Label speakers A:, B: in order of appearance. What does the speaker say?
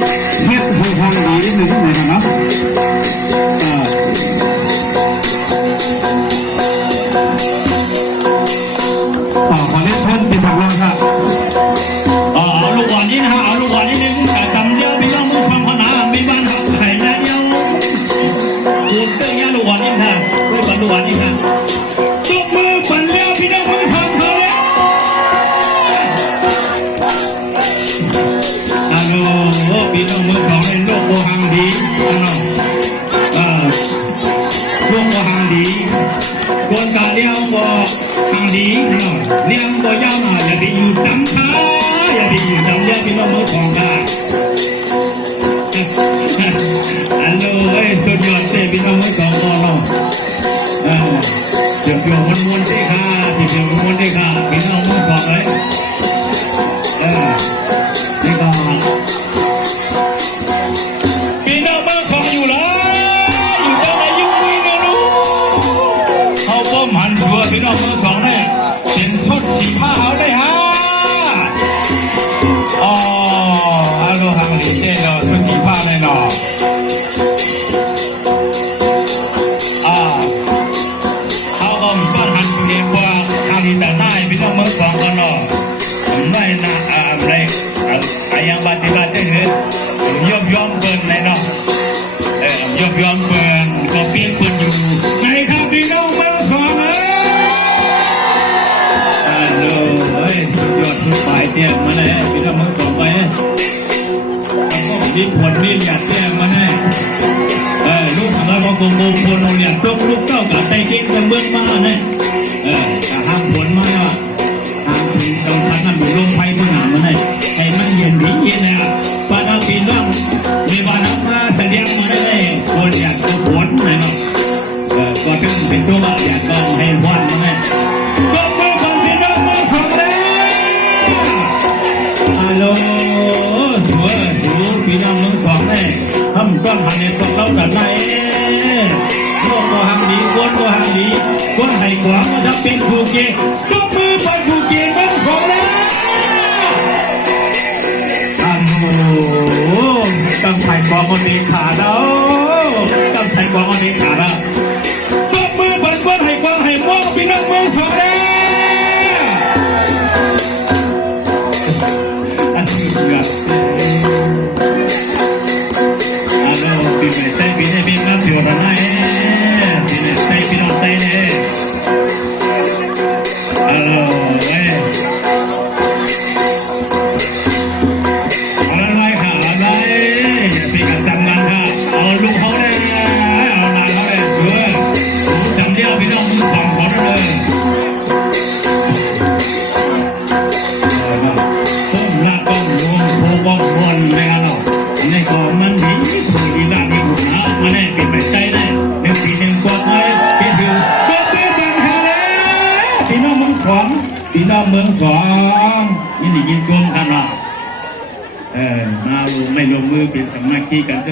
A: Yeah. ฟังดีพี่น้องเลี้ยงบ่ยาวมาอย่าไปอยู่จำขาอย่าไปอยู่จำเลี้ยงพี่น้องมือของข้าฮัลโหลเอ้ยสุดยอดเต้พี่น้องมือของพ่อเนาะเดี๋ยวเดี๋ยวมันมวนที่ข้าที่เดี๋ยวมันมวนได้ค่ะ ยังปฏิบัติเฉยๆยอมยอมเปิดเลยเนาะเออยอมยอมเปิดก็เปลี่ยนคนอยู่ในครับพี่น้องมืองสองเอ้ยฮัลโหลเฮ้ยสุดยอดทุกฝ่ายเตี้ยมาเลยพี่น้องมึงส่งไปนี่ผลนี่หลียดเตี้ยมาเลยเออลูกของเราก็คงคงคนเหลียดตกลูกเก้ากับไตเก่งกันเบื้องมาเนี่ยเออห้ามผลมาห้ามถึงต้องพันกันบุกลงไฟ พี่น้องมึงสองแน่ทำต้นหันในตกเล่ากันไหนโลกก็หังดีคนก็หังดีคนให้ขวางมันจะเป็นผู้เก่งก็มือไปผู้เก่งมึงสองแล้วอ้าวต้องใส่กองคนนี้ขาดเอ ไม่ใช่ พี่น้องเมืองสองยินดียินชมกันว่าเออมาลงไม่ลงมือเป็นสมาชิกกัน